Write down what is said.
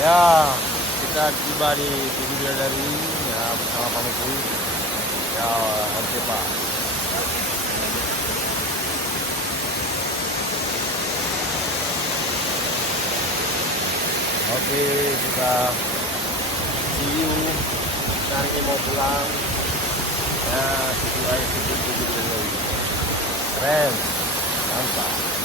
Ya, kita tiba di Tugu Bidadari ya bersama pamukku. Ya, oke Pak. Oke, kita see you. Nanti mau pulang. Ya, Tugu Bidadari. Keren, mantap.